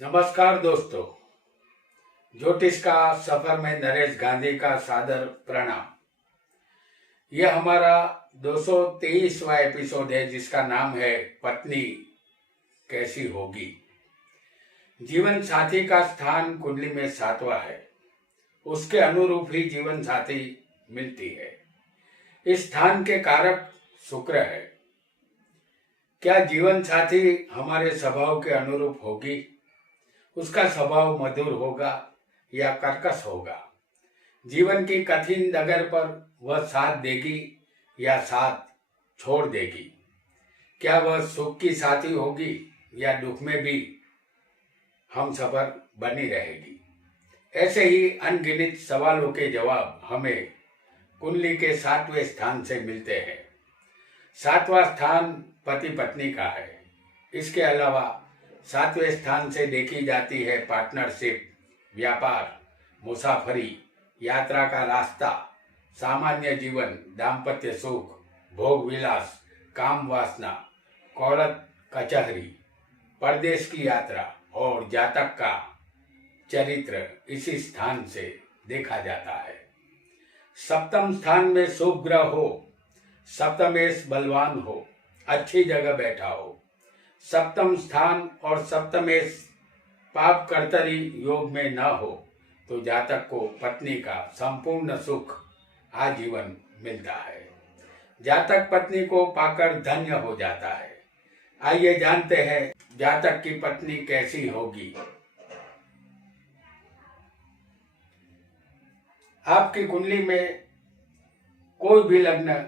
नमस्कार दोस्तों। ज्योतिष का सफर में नरेश गांधी का सादर प्रणाम। यह हमारा 223वां एपिसोड है जिसका नाम है पत्नी कैसी होगी। जीवन साथी का स्थान कुंडली में 7वां है। उसके अनुरूप ही जीवन साथी मिलती है। इस स्थान के कारक शुक्र है। क्या जीवन साथी हमारे स्वभाव के अनुरूप होगी? उसका स्वभाव मधुर होगा या कर्कश होगा? जीवन की कठिन डगर पर वह साथ देगी या साथ छोड़ देगी? क्या वह सुख की साथी होगी या दुख में भी हम सफर बनी रहेगी? ऐसे ही अनगिनत सवालों के जवाब हमें कुंडली के 7वें स्थान से मिलते हैं। 7वां स्थान पति पत्नी का है। इसके अलावा 7वें स्थान से देखी जाती है पार्टनरशिप, व्यापार, मुसाफरी, यात्रा का रास्ता, सामान्य जीवन, दाम्पत्य सुख, भोग विलास, काम वासना, कोर्ट कचहरी, परदेश की यात्रा और जातक का चरित्र इसी स्थान से देखा जाता है। सप्तम स्थान में शुभ ग्रह हो, सप्तमेश बलवान हो, अच्छी जगह बैठा हो, सप्तम स्थान और सप्तमेश पाप कर्तरी योग में न हो तो जातक को पत्नी का संपूर्ण सुख आजीवन मिलता है। जातक पत्नी को पाकर धन्य हो जाता है। आइए जानते हैं जातक की पत्नी कैसी होगी। आपकी कुंडली में कोई भी लग्न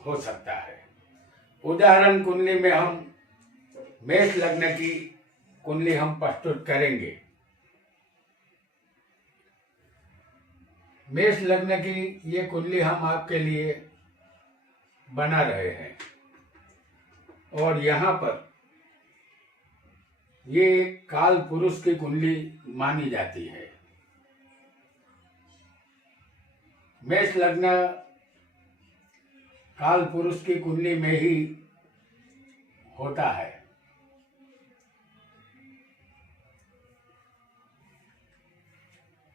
हो सकता है। उदाहरण कुंडली में हम मेष लग्न की कुंडली हम प्रस्तुत करेंगे। मेष लग्न की ये कुंडली हम आपके लिए बना रहे हैं और यहाँ पर ये काल पुरुष की कुंडली मानी जाती है। मेष लग्न काल पुरुष की कुंडली में ही होता है।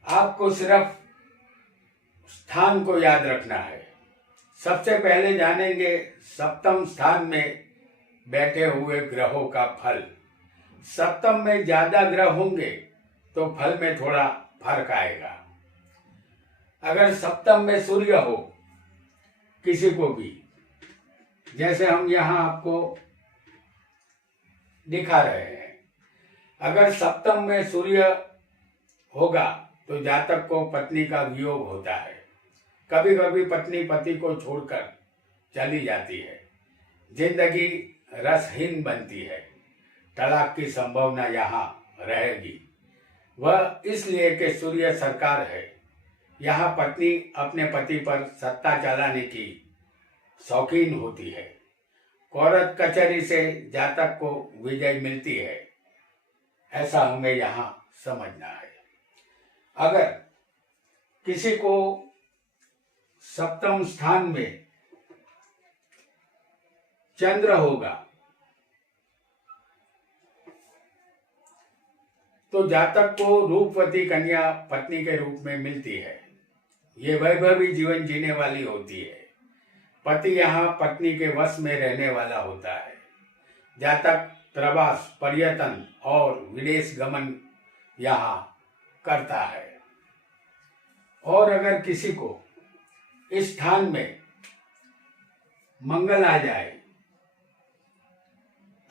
आपको सिर्फ स्थान को याद रखना है। सबसे पहले जानेंगे सप्तम स्थान में बैठे हुए ग्रहों का फल। सप्तम में ज्यादा ग्रह होंगे तो फल में थोड़ा फर्क आएगा। अगर सप्तम में सूर्य हो किसी को भी, जैसे हम यहाँ आपको दिखा रहे हैं, अगर सप्तम में सूर्य होगा तो जातक को पत्नी का वियोग होता है। कभी कभी पत्नी पति को छोड़कर चली जाती है। जिंदगी रसहीन बनती है। तलाक की संभावना यहाँ रहेगी। वह इसलिए कि सूर्य सरकार है। यहाँ पत्नी अपने पति पर सत्ता चलाने की शौकीन होती है। कोर्ट कचहरी से जातक को विजय मिलती है, ऐसा हमें यहाँ समझना है। अगर किसी को सप्तम स्थान में चंद्र होगा तो जातक को रूपवती कन्या पत्नी के रूप में मिलती है। ये वैभवी जीवन जीने वाली होती है। पति यहाँ पत्नी के वश में रहने वाला होता है। जातक प्रवास, पर्यटन और विदेश गमन यहाँ करता है। और अगर किसी को इस स्थान में मंगल आ जाए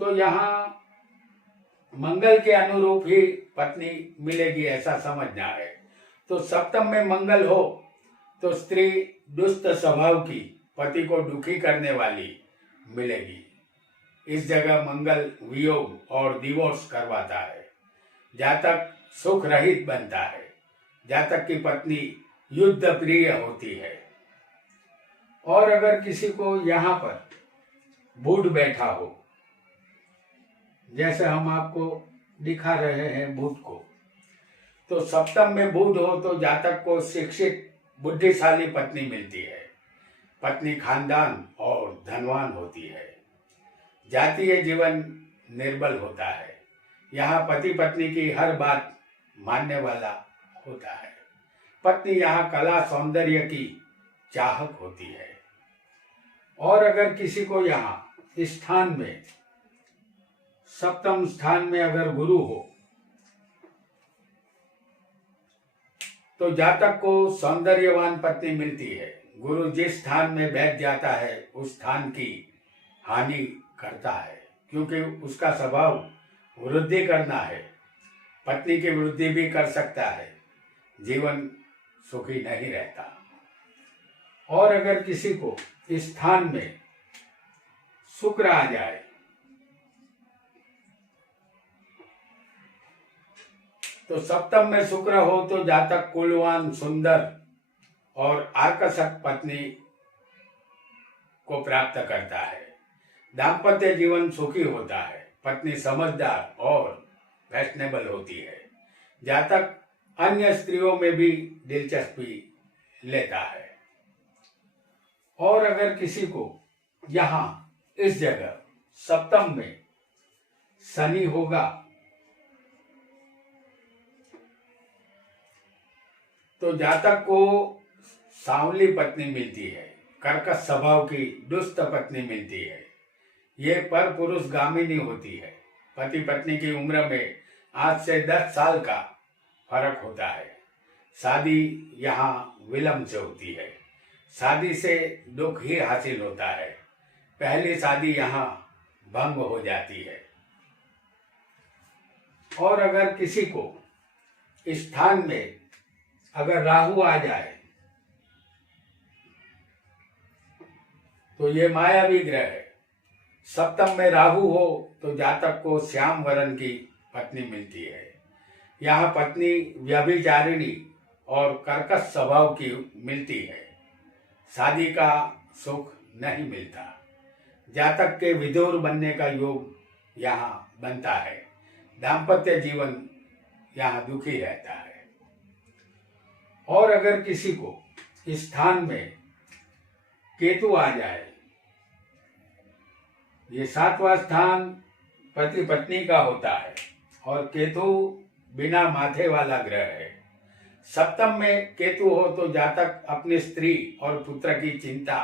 तो यहाँ मंगल के अनुरूप ही पत्नी मिलेगी, ऐसा समझना है। तो सप्तम में मंगल हो तो स्त्री दुष्ट स्वभाव की, पति को दुखी करने वाली मिलेगी। इस जगह मंगल वियोग और डिवोर्स करवाता है। जातक सुख रहित बनता है। जातक की पत्नी युद्ध प्रिय होती है। और अगर किसी को यहाँ पर बुध बैठा हो, जैसे हम आपको दिखा रहे हैं बुध को, तो सप्तम में बुध हो तो जातक को शिक्षित बुद्धिशाली पत्नी मिलती है। पत्नी खानदान और धनवान होती है। जातीय जीवन निर्बल होता है। यहाँ पति पत्नी की हर बात मानने वाला होता है। पत्नी यहाँ कला सौंदर्य की चाहक होती है। और अगर किसी को यहाँ स्थान में, सप्तम स्थान में अगर गुरु हो, तो जातक को सौंदर्यवान पत्नी मिलती है। गुरु जिस स्थान में बैठ जाता है उस स्थान की हानि करता है, क्योंकि उसका स्वभाव वृद्धि करना है। पत्नी की वृद्धि भी कर सकता है, जीवन सुखी नहीं रहता। और अगर किसी को इस स्थान में शुक्र आ जाए तो सप्तम में शुक्र हो तो जातक कुलवान, सुंदर और आकर्षक पत्नी को प्राप्त करता है। दाम्पत्य जीवन सुखी होता है। पत्नी समझदार और फैशनेबल होती है। जातक अन्य स्त्रियों में भी दिलचस्पी लेता है। और अगर किसी को यहाँ इस जगह सप्तम में शनि होगा तो जातक को सांवली पत्नी मिलती है। कर्कश स्वभाव की दुष्ट पत्नी मिलती है। ये पर पुरुष गामिनी होती है। पति पत्नी की उम्र में 8 से 10 साल का फर्क होता है। शादी यहाँ विलंब से होती है। शादी से दुख ही हासिल होता है। पहली शादी यहाँ भंग हो जाती है। और अगर किसी को स्थान में अगर राहु आ जाए तो ये मायावी ग्रह है। सप्तम में राहु हो तो जातक को श्याम वर्ण की पत्नी मिलती है। यहाँ पत्नी व्यभिचारिणी और कर्कश स्वभाव की मिलती है। शादी का सुख नहीं मिलता। जातक के विधुर बनने का योग यहाँ बनता है। दाम्पत्य जीवन यहाँ दुखी रहता है। और अगर किसी को स्थान में केतु आ जाए, ये 7वां स्थान पति पत्नी का होता है और केतु बिना माथे वाला ग्रह है। सप्तम में केतु हो तो जातक अपनी स्त्री और पुत्र की चिंता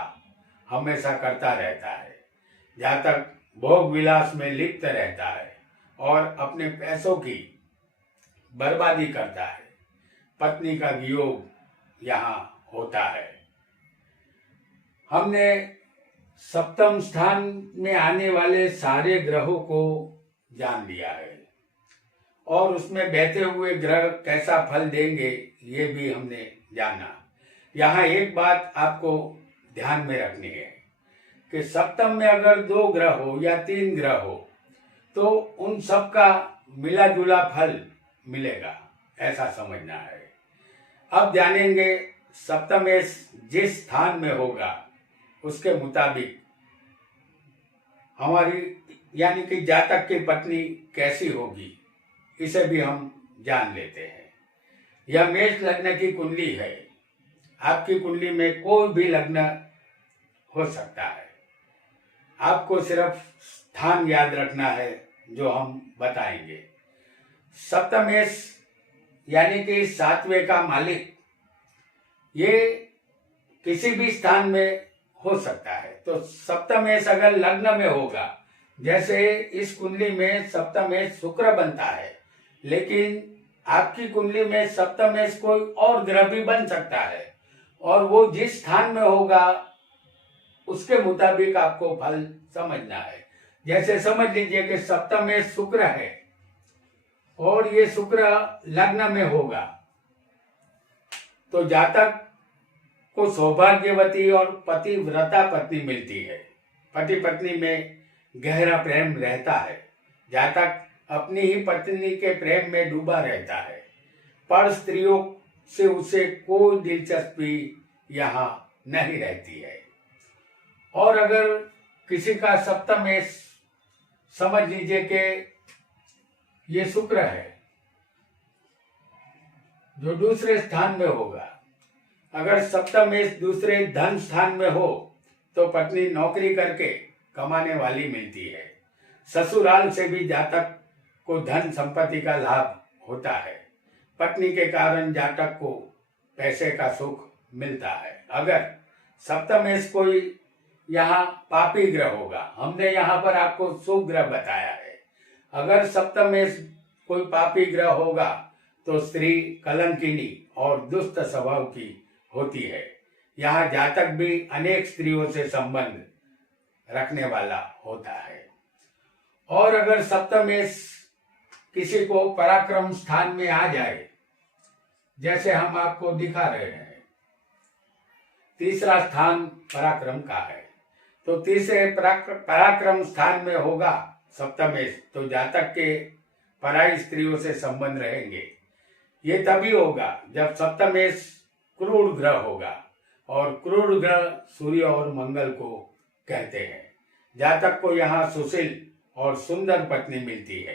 हमेशा करता रहता है। जातक भोग विलास में लिप्त रहता है और अपने पैसों की बर्बादी करता है। पत्नी का वियोग यहाँ होता है। हमने सप्तम स्थान में आने वाले सारे ग्रहों को जान लिया है और उसमें बैठे हुए ग्रह कैसा फल देंगे ये भी हमने जाना। यहाँ एक बात आपको ध्यान में रखनी है कि सप्तम में अगर 2 ग्रह हो या 3 ग्रह हो तो उन सब का मिला जुला फल मिलेगा, ऐसा समझना है। अब जानेंगे सप्तम जिस स्थान में होगा उसके मुताबिक हमारी यानी कि जातक की पत्नी कैसी होगी, इसे भी हम जान लेते हैं। यह मेष लग्न की कुंडली है। आपकी कुंडली में कोई भी लग्न हो सकता है। आपको सिर्फ स्थान याद रखना है जो हम बताएंगे। सप्तमेश यानी कि 7वें का मालिक ये किसी भी स्थान में हो सकता है। तो सप्तमेश अगर लग्न में होगा, जैसे इस कुंडली में सप्तमेश शुक्र बनता है, लेकिन आपकी कुंडली में सप्तमेश कोई और ग्रह भी बन सकता है और वो जिस स्थान में होगा उसके मुताबिक आपको फल समझना है। जैसे समझ लीजिए कि सप्तमेश शुक्र है और ये शुक्र लग्न में होगा तो जातक को सौभाग्यवती और पतिव्रता पत्नी मिलती है। पति पत्नी में गहरा प्रेम रहता है। जातक अपनी ही पत्नी के प्रेम में डूबा रहता है, पर स्त्रियों से उसे कोई दिलचस्पी यहाँ नहीं रहती है। और अगर किसी का सप्तमेश समझ लीजिए कि ये शुक्र है जो दूसरे स्थान में होगा, अगर सप्तमेश दूसरे धन स्थान में हो तो पत्नी नौकरी करके कमाने वाली मिलती है। ससुराल से भी जातक को धन संपत्ति का लाभ होता है। पत्नी के कारण जातक को पैसे का सुख मिलता है। अगर सप्तमेश कोई यहाँ पापी ग्रह होगा, हमने यहाँ पर आपको शुभ ग्रह बताया है, अगर सप्तमेश कोई पापी ग्रह होगा तो स्त्री कलंकिनी और दुष्ट स्वभाव की होती है। यहाँ जातक भी अनेक स्त्रियों से संबंध रखने वाला होता है। और अगर सप्तमेश किसी को पराक्रम स्थान में आ जाए, जैसे हम आपको दिखा रहे हैं, तीसरा स्थान पराक्रम का है, तो तीसरे पराक्रम स्थान में होगा सप्तमेश, तो जातक के पराई स्त्रियों से संबंध रहेंगे। ये तभी होगा जब सप्तमेश क्रूर ग्रह होगा, और क्रूर ग्रह सूर्य और मंगल को कहते हैं। जातक को यहाँ सुशील और सुंदर पत्नी मिलती है।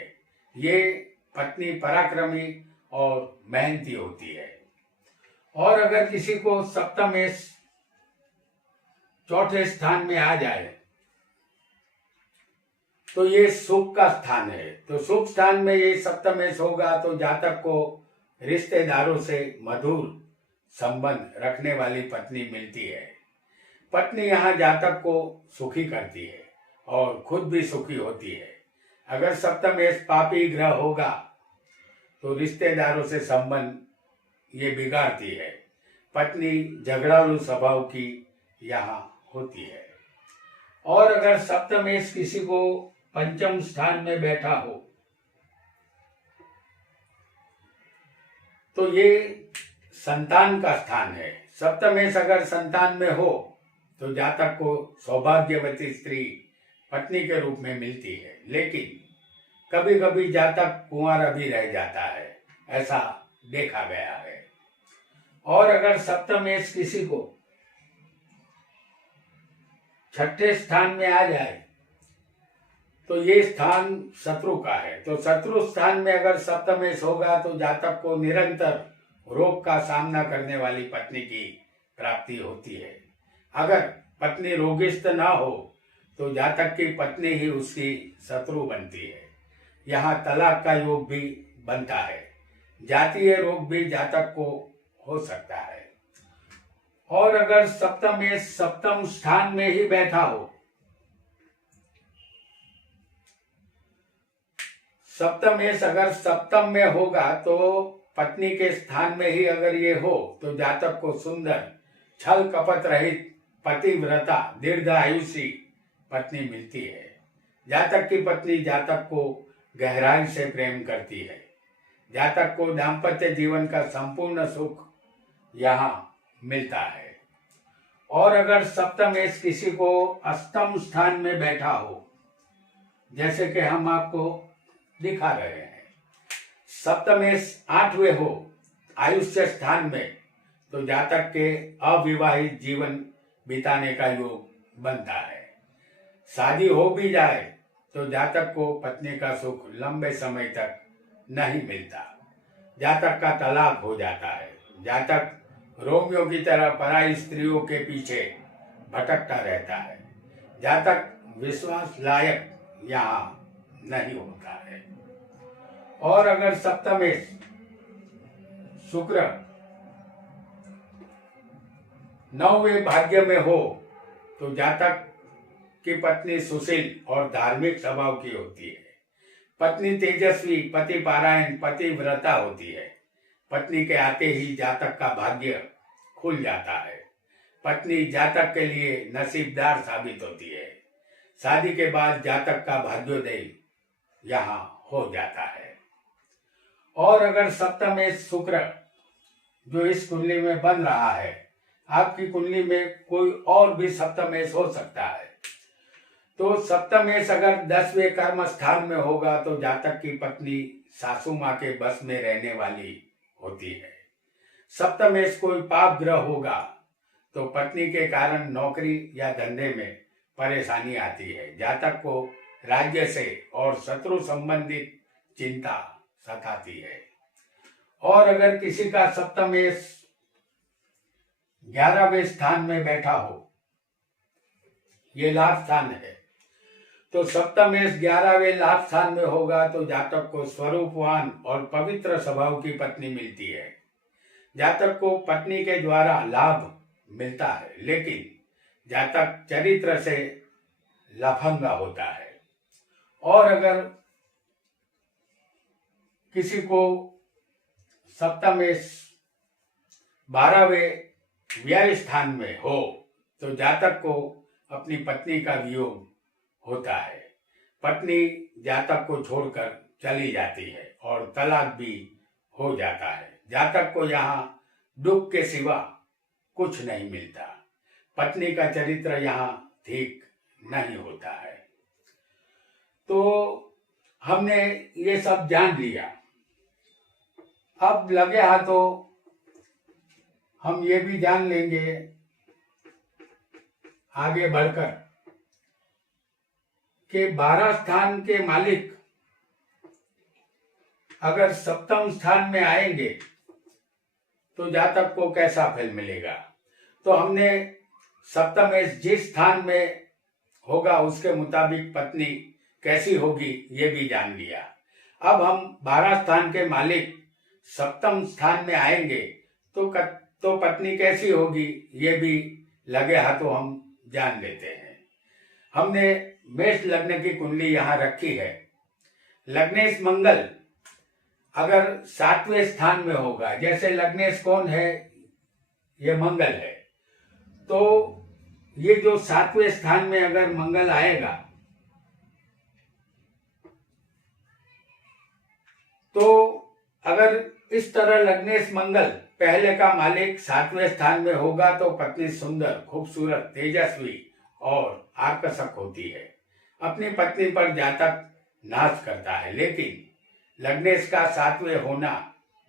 ये पत्नी पराक्रमी और मेहनती होती है। और अगर किसी को सप्तमेश चौथे स्थान में आ जाए तो ये सुख का स्थान है, तो सुख स्थान में ये सप्तमेश होगा तो जातक को रिश्तेदारों से मधुर संबंध रखने वाली पत्नी मिलती है। पत्नी यहाँ जातक को सुखी करती है और खुद भी सुखी होती है। अगर सप्तमेश पापी ग्रह होगा तो रिश्तेदारों से संबंध ये बिगाड़ती है। पत्नी झगड़ालू स्वभाव की यहाँ होती है। और अगर सप्तमेश किसी को पंचम स्थान में बैठा हो तो ये संतान का स्थान है। सप्तमेश अगर संतान में हो तो जातक को सौभाग्यवती स्त्री पत्नी के रूप में मिलती है, लेकिन कभी कभी जातक कुंवारा भी रह जाता है, ऐसा देखा गया है। और अगर सप्तमेश किसी को छठे स्थान में आ जाए तो ये स्थान शत्रु का है, तो शत्रु स्थान में अगर सप्तमेश होगा तो जातक को निरंतर रोग का सामना करने वाली पत्नी की प्राप्ति होती है। अगर पत्नी रोगिष्ट ना हो तो जातक की पत्नी ही उसकी शत्रु बनती है। यहाँ तलाक का योग भी बनता है। जातीय रोग भी जातक को हो सकता है। और अगर सप्तमेश सप्तम स्थान में ही बैठा हो, सप्तमेश अगर सप्तम में होगा तो पत्नी के स्थान में ही अगर ये हो तो जातक को सुंदर छल कपट रहित पतिव्रता दीर्घायुषी पत्नी मिलती है। जातक की पत्नी जातक को गहराई से प्रेम करती है। जातक को दाम्पत्य जीवन का संपूर्ण सुख यहाँ मिलता है। और अगर सप्तमेश किसी को अष्टम स्थान में बैठा हो, जैसे कि हम आपको दिखा रहे हैं, सप्तमेश आठवें हो आयुष्य स्थान में, तो जातक के अविवाहित जीवन बिताने का योग बनता है। शादी हो भी जाए तो जातक को पत्नी का सुख लंबे समय तक नहीं मिलता। जातक का तलाक हो जाता है। जातक रोमियो की तरह पराई स्त्रियों के पीछे भटकता रहता है। जातक विश्वास लायक यहाँ नहीं होता है। और अगर सप्तमेश शुक्र नौवें भाग्य में हो तो जातक की पत्नी सुशील और धार्मिक स्वभाव की होती है। पत्नी तेजस्वी, पति पारायण, पतिव्रता होती है। पत्नी के आते ही जातक का भाग्य खुल जाता है। पत्नी जातक के लिए नसीबदार साबित होती है। शादी के बाद जातक का भाग्योदय यहाँ हो जाता है। और अगर सप्तमेश शुक्र जो इस कुंडली में बन रहा है, आपकी कुंडली में कोई और भी सप्तमेश हो सकता है, तो सप्तमेश अगर 10वें कर्म स्थान में होगा तो जातक की पत्नी सासू माँ के बस में रहने वाली होती है। सप्तमेश कोई पाप ग्रह होगा तो पत्नी के कारण नौकरी या धंधे में परेशानी आती है। जातक को राज्य से और शत्रु संबंधित चिंता सताती है। और अगर किसी का सप्तमेश 11वें स्थान में बैठा हो, ये लाभ स्थान है, तो सप्तमेश 11वें लाभ स्थान में होगा तो जातक को स्वरूपवान और पवित्र स्वभाव की पत्नी मिलती है। जातक को पत्नी के द्वारा लाभ मिलता है, लेकिन जातक चरित्र से लफंगा होता है। और अगर किसी को सप्तमेश 12वें व्यय स्थान में हो तो जातक को अपनी पत्नी का वियोग होता है। पत्नी जातक को छोड़कर चली जाती है और तलाक भी हो जाता है। जातक को यहाँ दुख के सिवा कुछ नहीं मिलता। पत्नी का चरित्र यहाँ ठीक नहीं होता है। तो हमने ये सब जान लिया। अब लगे हाथों हम ये भी जान लेंगे आगे बढ़कर कि 12 स्थान के मालिक अगर सप्तम स्थान में आएंगे तो जातक को कैसा फल मिलेगा। तो हमने सप्तमेश जिस स्थान में होगा उसके मुताबिक पत्नी कैसी होगी ये भी जान लिया। अब हम 12 स्थान के मालिक सप्तम स्थान में आएंगे तो पत्नी कैसी होगी ये भी लगे हाथों हम जान लेते हैं। हमने मेष लग्न की कुंडली यहाँ रखी है। लग्नेश मंगल अगर 7वें स्थान में होगा, जैसे लग्नेश कौन है, ये मंगल है, तो ये जो 7वें स्थान में अगर मंगल आएगा तो अगर इस तरह लग्नेश मंगल पहले का मालिक 7वें स्थान में होगा तो पत्नी सुंदर, खूबसूरत, तेजस्वी और आकर्षक होती है। अपनी पत्नी पर जातक नाच करता है, लेकिन लग्नेश का 7वें होना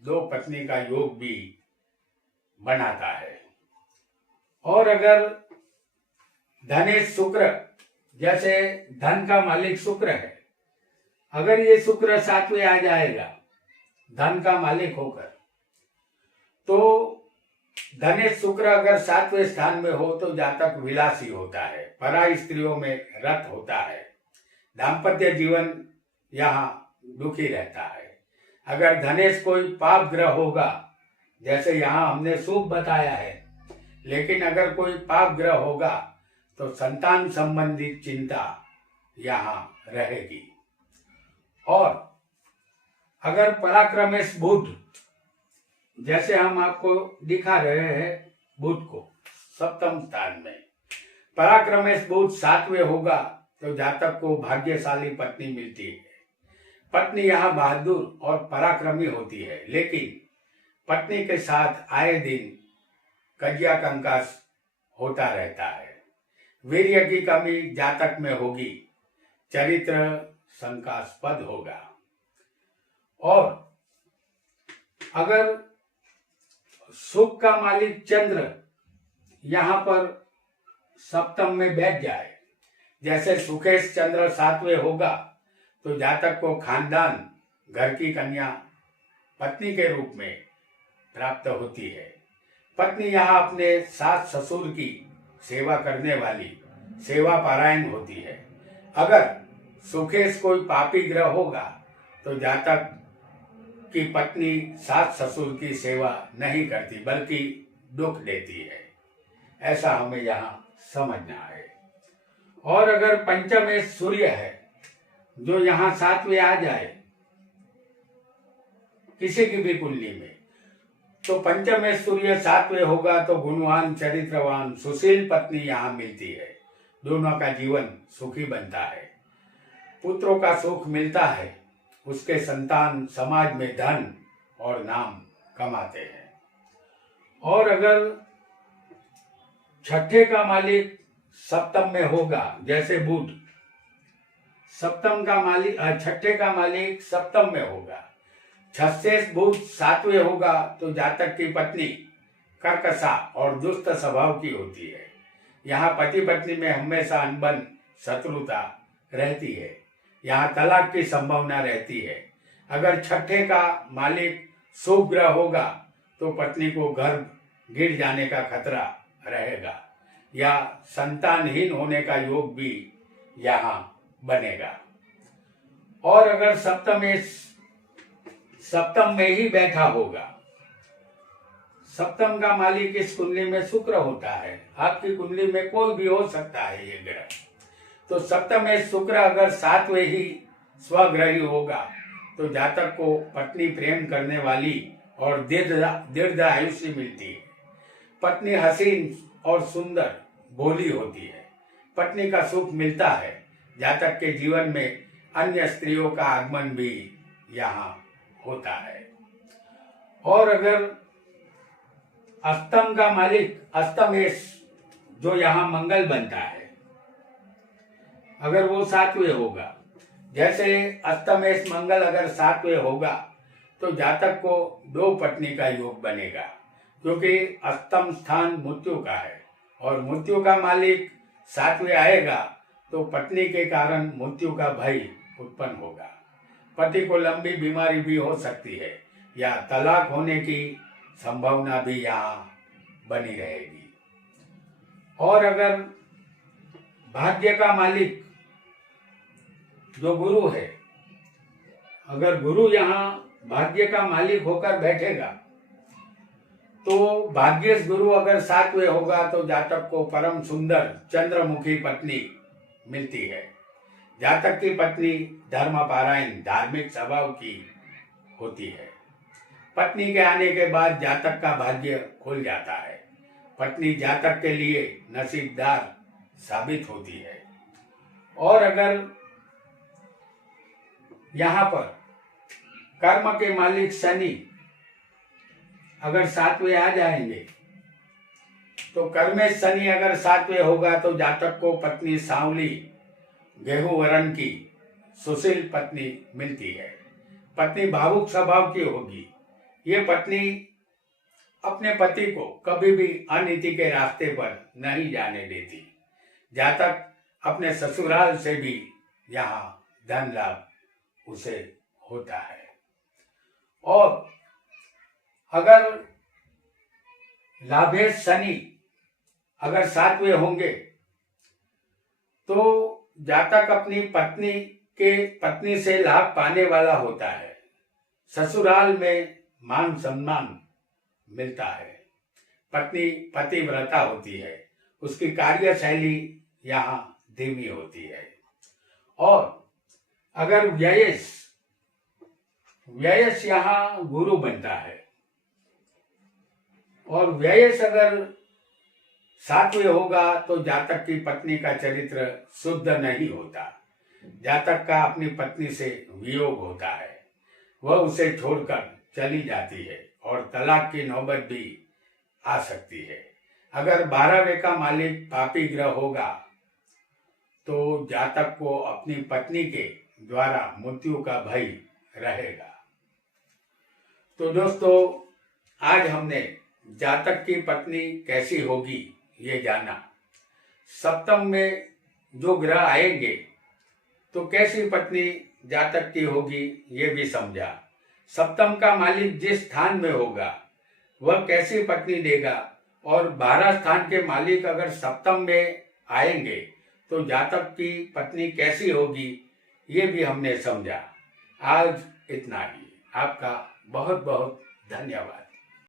दो पत्नी का योग भी बनाता है। और अगर धनेश शुक्र, जैसे धन का मालिक शुक्र है, अगर ये शुक्र 7वें आ जाएगा धन का मालिक होकर, तो धनेश शुक्र अगर 7वें स्थान में हो तो जातक विलासी होता है, पराई स्त्रियों में रत होता है, दाम्पत्य जीवन यहाँ दुखी रहता है। अगर धनेश कोई पाप ग्रह होगा, जैसे यहाँ हमने शुभ बताया है, लेकिन अगर कोई पाप ग्रह होगा तो संतान संबंधित चिंता यहाँ रहेगी। और अगर पराक्रमेश बुध, जैसे हम आपको दिखा रहे हैं बुध को सप्तम स्थान में, पराक्रमेश बुध 7वें होगा तो जातक को भाग्यशाली पत्नी मिलती है। पत्नी यहाँ बहादुर और पराक्रमी होती है, लेकिन पत्नी के साथ आए दिन कजिया कंकास होता रहता है। वीर्य की कमी जातक में होगी, चरित्र शंकास्पद होगा। और अगर सुख का मालिक चंद्र यहाँ पर सप्तम में बैठ जाए, जैसे सुखेश चंद्र 7वें होगा तो जातक को खानदान, घर की कन्या पत्नी के रूप में प्राप्त होती है। पत्नी यहाँ अपने सास ससुर की सेवा करने वाली सेवा पारायण होती है। अगर सुखेश कोई पापी ग्रह होगा तो जातक की पत्नी सास ससुर की सेवा नहीं करती बल्कि दुख देती है। ऐसा हमें यहाँ समझना है। और अगर पंचमेश सूर्य है जो यहाँ 7वें आ जाए किसी की भी कुंडली में, तो पंचमेश सूर्य 7वें होगा तो गुणवान, चरित्रवान, सुशील पत्नी यहाँ मिलती है। दोनों का जीवन सुखी बनता है, पुत्रों का सुख मिलता है, उसके संतान समाज में धन और नाम कमाते हैं। और अगर छठे का मालिक सप्तम में होगा, जैसे बुध सप्तम का मालिक, छठे का मालिक सप्तम में होगा, छठेश बुध 7वें होगा तो जातक की पत्नी कर्कशा और दुष्ट स्वभाव की होती है। यहाँ पति पत्नी में हमेशा अनबन, शत्रुता रहती है। यहाँ तलाक की संभावना रहती है। अगर छठे का मालिक शुभ ग्रह होगा तो पत्नी को गर्भ गिर जाने का खतरा रहेगा या संतानहीन होने का योग भी यहाँ बनेगा। और अगर सप्तम में ही बैठा होगा, सप्तम का मालिक इस कुंडली में शुक्र होता है, आपकी कुंडली में कोई भी हो सकता है ये ग्रह, तो सप्तम में शुक्र अगर 7वें ही स्वग्रही होगा तो जातक को पत्नी प्रेम करने वाली और दीर्घ आयुष्य मिलती है। पत्नी हसीन और सुंदर भोली होती है। पत्नी का सुख मिलता है। जातक के जीवन में अन्य स्त्रियों का आगमन भी यहाँ होता है। और अगर अष्टम का मालिक अष्टमेश जो यहाँ मंगल बनता है, अगर वो 7वें होगा, जैसे अष्टमेश मंगल अगर 7वें होगा तो जातक को 2 पत्नी का योग बनेगा, क्योंकि अष्टम स्थान मृत्यु का है और मृत्यु का मालिक 7वें आएगा तो पत्नी के कारण मृत्यु का भय उत्पन्न होगा। पति को लंबी बीमारी भी हो सकती है या तलाक होने की संभावना भी यहाँ बनी रहेगी। और अगर भाग्य का मालिक जो गुरु है, अगर गुरु यहाँ भाग्य का मालिक होकर बैठेगा तो भाग्येश गुरु अगर 7वें होगा तो जातक को परम सुंदर चंद्रमुखी पत्नी मिलती है। जातक की पत्नी धर्मपारायण धार्मिक स्वभाव की होती है। पत्नी के आने के बाद जातक का भाग्य खुल जाता है। पत्नी जातक के लिए नसीबदार साबित होती है। और अगर यहाँ पर कर्म के मालिक शनि अगर 7वें आ जाएंगे तो कर्मेश शनि अगर 7वें होगा तो जातक को पत्नी सांवली गेहूं वर्ण की सुशील पत्नी मिलती है। पत्नी भावुक स्वभाव की होगी। ये पत्नी अपने पति को कभी भी अनीति के रास्ते पर नहीं जाने देती। जातक अपने ससुराल से भी यहाँ धन लाभ उसे होता है। और अगर लाभेश शनि अगर 7वें होंगे तो जातक अपनी पत्नी से लाभ पाने वाला होता है। ससुराल में मान सम्मान मिलता है। पत्नी पतिव्रता होती है। उसकी कार्यशैली यहाँ धीमी होती है। और अगर व्ययस यहाँ गुरु बनता है और व्ययस अगर 7वें होगा तो जातक की पत्नी का चरित्र शुद्ध नहीं होता। जातक का अपनी पत्नी से वियोग होता है। वह उसे छोड़कर चली जाती है और तलाक की नौबत भी आ सकती है। अगर 12वें का मालिक पापी ग्रह होगा तो जातक को अपनी पत्नी के द्वारा मृत्यु का भय रहेगा। तो दोस्तों, आज हमने जातक की पत्नी कैसी होगी ये जाना। सप्तम में जो ग्रह आएंगे तो कैसी पत्नी जातक की होगी ये भी समझा। सप्तम का मालिक जिस स्थान में होगा वह कैसी पत्नी देगा और 12 स्थान के मालिक अगर सप्तम में आएंगे तो जातक की पत्नी कैसी होगी ये भी हमने समझा। आज इतना ही। आपका बहुत बहुत धन्यवाद।